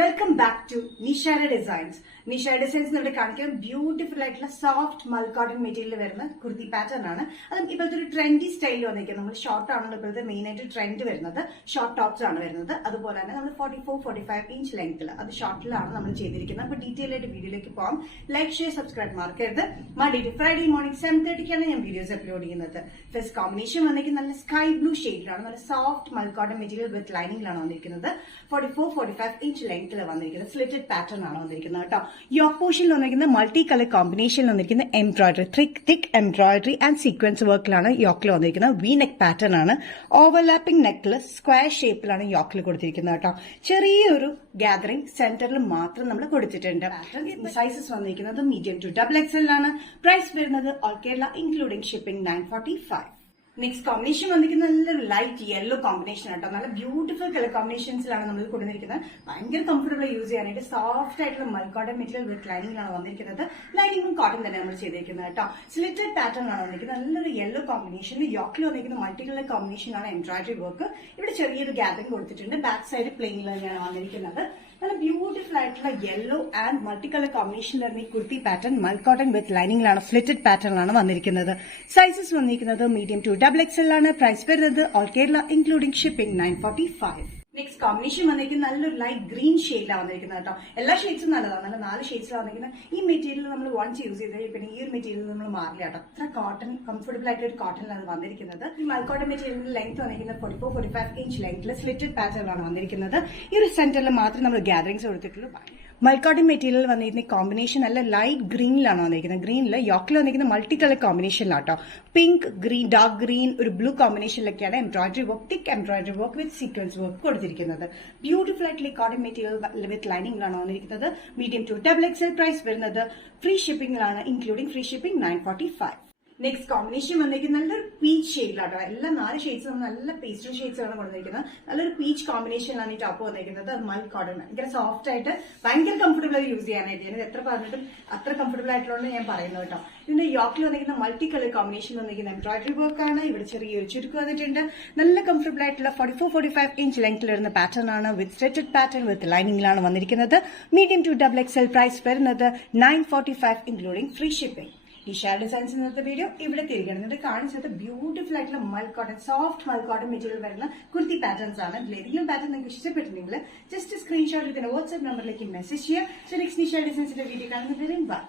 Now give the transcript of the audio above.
Welcome back to Nishara designs. Nishara designs ഇവിടെ കാണിക്കുന്നത് beautiful ആയിട്ടുള്ള സോഫ്റ്റ് മൽ കോട്ടൺ മെറ്റീരിയൽ വരുന്ന കുർത്തി പാറ്റേൺ ആണ്. അതും ഇപ്പോഴത്തെ ഒരു ട്രെൻഡി സ്റ്റൈലിൽ വന്നിരിക്കുന്നത്. നമ്മൾ ഷോർട്ട് ആണല്ലോ ഇപ്പോഴത്തെ മെയിൻ ആയിട്ട് ട്രെൻഡ് വരുന്നത്. ഷോർട്ട് ടോപ്സ് ആണ് വരുന്നത്. അതുപോലെ തന്നെ നമ്മൾ 44-45 ഇഞ്ച് ലെങ്ത്തിൽ അത് ഷോർട്ടിലാണ് നമ്മൾ ചെയ്തിരിക്കുന്നത്. അപ്പൊ ഡീറ്റെയിൽ ആയിട്ട് വീഡിയോയിലേക്ക് പോകാം. ലൈക്ക്, ഷെയർ, സബ്സ്ക്രൈബ് മറക്കരുത്. മൺഡേ ടു ഫ്രൈഡേ മോർണിംഗ് 7:30 ഞാൻ വീഡിയോസ് അപ്ലോഡ് ചെയ്യുന്നത്. ഫസ്റ്റ് കോമ്പിനേഷൻ വന്നിരിക്കുന്നത് നല്ല സ്കൈ ബ്ലൂ ഷെയ്ഡിലാണ്. നല്ല സോഫ്റ്റ് മൽ കോട്ടൺ മെറ്റീരിയൽ വിത്ത് ലൈനിങ്ങിലാണ് വന്നിരിക്കുന്നത്. 44-45 ഇഞ്ച് ലെങ്ത്തിൽ വന്നിരിക്കുന്നത്. സ്ലിറ്റഡ് പാറ്റേൺ ആണ് വന്നിരിക്കുന്നത് കേട്ടോ. യോക്ക് പോർഷനിൽ വന്നിരിക്കുന്ന മൾട്ടി കളർ കോമ്പിനേഷനിൽ വന്നിരിക്കുന്ന embroidery, thick embroidery and sequence വർക്കിലാണ് യോക്കിൽ വന്നിരിക്കുന്നത്. വി നെക്ക് പാറ്റേൺ ആണ്. ഓവർലാപ്പിംഗ് നെക്കിൽ സ്ക്വയർ ഷേപ്പിലാണ് യോക്കിൽ കൊടുത്തിരിക്കുന്നത് കേട്ടോ. ചെറിയൊരു ഗാദറിംഗ് സെന്ററിൽ മാത്രം നമ്മൾ കൊടുത്തിട്ടുണ്ട്. സൈസസ് വന്നിരിക്കുന്നത് മീഡിയം ടു XXL ആണ്. പ്രൈസ് വരുന്നത് all Kerala including shipping 945. Next combination വന്നിരിക്കുന്നത് നല്ലൊരു ലൈറ്റ് യെല്ലോ കോമ്പിനേഷൻ ആട്ടോ. നല്ല ബ്യൂട്ടിഫുൾ കളർ കോമ്പിനേഷൻസിലാണ് നമ്മൾ കൊടുത്തിരിക്കുന്നത്. ഭയങ്കര കംഫർട്ടബിൾ യൂസ് ചെയ്യാനായിട്ട് സോഫ്റ്റ് ആയിട്ടുള്ള മൽ കോട്ടൺ മെറ്റീരിയൽ വിത്ത് ലൈനിങ്ങിലാണ് വന്നിരിക്കുന്നത്. ലൈനിങ്ങും കോട്ടൺ തന്നെ നമ്മൾ ചെയ്തിരിക്കുന്നത് കേട്ടോ. സ്ലിറ്റഡ് പാറ്റേൺ ആണ് വന്നിരിക്കുന്നത്. നല്ലൊരു യെല്ലോ കോമ്പിനേഷൻ. യോക്കിൽ വന്നിരിക്കുന്ന മൾട്ടി കളർ കോമ്പിനേഷനാണ് എംബ്രോയിഡറി വർക്ക്. ഇവിടെ ചെറിയൊരു ഗ്യാദറിംഗ് കൊടുത്തിട്ടുണ്ട്. ബാക്ക് സൈഡ് പ്ലെയിനിൽ തന്നെയാണ് വന്നിരിക്കുന്നത്. നല്ല ബ്യൂട്ടിഫുൾ ആയിട്ടുള്ള യെല്ലോ ആൻഡ് മൾട്ടി കളർ കോമ്പിനേഷനിൽ വരുന്ന ഈ കുർത്തി പാറ്റേൺ മൽ കോട്ടൺ വിത്ത് ലൈനിങ്ങിലാണ്, ഫ്ലിറ്റഡ് പാറ്റേണിലാണ് വന്നിരിക്കുന്നത്. സൈസസ് വന്നിരിക്കുന്നത് മീഡിയം ടു XXL ആണ്. പ്രൈസ് വരുന്നത് all Kerala including shipping 945. Next combination വന്നിരിക്കുന്നത് നല്ലൊരു ലൈറ്റ് ഗ്രീൻ ഷെയ്ഡിലാണ് വന്നിരിക്കുന്നത് കേട്ടോ. എല്ലാ ഷെയ്ഡ്സും നല്ലതാണ്. നല്ല 4 ഷെയ്ഡ്സിലാണ് വന്നിരിക്കുന്നത്. ഈ മെറ്റീരിയൽ നമ്മൾ വൺസ് യൂസ് ചെയ്ത് പിന്നെ ഈ ഒരു മെറ്റീരിയൽ നമ്മൾ മാറില്ല കേട്ടോ. അത്ര കോട്ടൺ കംഫർട്ടബിൾ ആയിട്ട് ഒരു കോട്ടണിലാണ് വന്നിരിക്കുന്നത്. ഈ മൽ കോട്ടൺ മെറ്റീരിയലിന്റെ ലെങ്ത് വന്നിരിക്കുന്നത് 44-45 ഇഞ്ച് ലെങ്ത്തിൽ സ്ലിറ്റഡ് പാറ്റേണിലാണ് വന്നിരിക്കുന്നത്. ഈ ഒരു സെന്ററിൽ മാത്രം നമ്മൾ ഗ്യാദറിംഗ്സ് കൊടുത്തിട്ടുള്ളൂ. മൽ കോട്ടൺ മെറ്റീരിയൽ വന്നിരിക്കുന്ന കോമ്പിനേഷൻ നല്ല ലൈറ്റ് ഗ്രീനിലാണ് വന്നിരിക്കുന്നത്. ഗ്രീനിൽ യോക്കിൽ വന്നിരിക്കുന്ന മൾട്ടി കളർ കോമ്പിനേഷനിലാട്ടോ. പിങ്ക്, ഗ്രീൻ, ഡാർക്ക് ഗ്രീൻ, ഒരു ബ്ലൂ കോമ്പിനേഷനിലൊക്കെയാണ് embroidery work, thick embroidery work with sequence work കൊടുത്തിരിക്കുന്നത്. ബ്യൂട്ടിഫുൾ ആയിട്ടുള്ള കോട്ടൺ മെറ്റീരിയൽ വിത്ത് ലൈനിങ്ങിലാണ് വന്നിരിക്കുന്നത്. Medium to XXL. പ്രൈസ് വരുന്നത് ഫ്രീ ഷിപ്പിംഗിലാണ്, including free shipping 945. Next combination വന്നിരിക്കുന്നത് നല്ലൊരു പീച്ച് ഷെയ്ഡിലാട്ടോ. എല്ലാ 4 ഷെയ്ഡ്സും നല്ല പേസ്റ്റൽ ഷെയ്ഡ്സ് ആണ് കൊടുത്തിരിക്കുന്നത്. നല്ലൊരു പീച്ച് കോമ്പിനേഷനിലാണ് ഈ ടോപ്പ് വന്നിരിക്കുന്നത്. അത് മൽ കോട്ടൺ ഭയങ്കര സോഫ്റ്റ് ആയിട്ട് ഭയങ്കര കംഫർട്ടബിൾ ആയി യൂസ് ചെയ്യാനായിട്ട്. ഞാൻ എത്ര പറഞ്ഞിട്ടും അത്ര കംഫർട്ടബിൾ ആയിട്ടുള്ള ഞാൻ പറയുന്നത് കേട്ടോ. ഇതിന്റെ യോക്കിൽ വന്നിരിക്കുന്ന മൾട്ടി കളർ കോമ്പിനേഷൻ വന്നിരിക്കുന്ന എംബ്രോയിഡറി വർക്ക് ആണ്. ഇവിടെ ചെറിയൊരു ചുരുക്ക് വന്നിട്ടുണ്ട്. നല്ല കംഫർട്ടബിൾ ആയിട്ടുള്ള 44-45 ഇഞ്ച് ലെങ്ത്തിൽ വരുന്ന പാറ്റേൺ ആണ്. വിത്ത് സ്ട്രെച്ചഡ് പാറ്റേൺ വിത്ത് ലൈനിങ്ങിലാണ് വന്നിരിക്കുന്നത്. Medium to XXL. പ്രൈസ് വരുന്നത് 945 including free shipping. Nishara designs ഇന്നത്തെ വീഡിയോ ഇവിടെ തിരികെ കാണിച്ചത് ബ്യൂട്ടിഫുൾ ആയിട്ടുള്ള മൽ കോട്ടൺ, സോഫ്റ്റ് മൽ കോട്ടൺ മെറ്റീരിയൽ വരുന്ന കുർത്തി പാറ്റേൺസ് ആണ്. ഇതിലേതെങ്കിലും പാറ്റേൺ നിങ്ങൾക്ക് ഇഷ്ടപ്പെട്ടിട്ടുണ്ടെങ്കിൽ ജസ്റ്റ് സ്ക്രീൻഷോട്ട് ഇതിന്റെ വാട്സ്ആപ്പ് നമ്പറിലേക്ക് മെസ്സേജ് ചെയ്യുക. സോ നെക്സ്റ്റ് നിഷാര ഡിസൈൻസിന്റെ വീഡിയോ കാണുന്നതിന് ബൈ.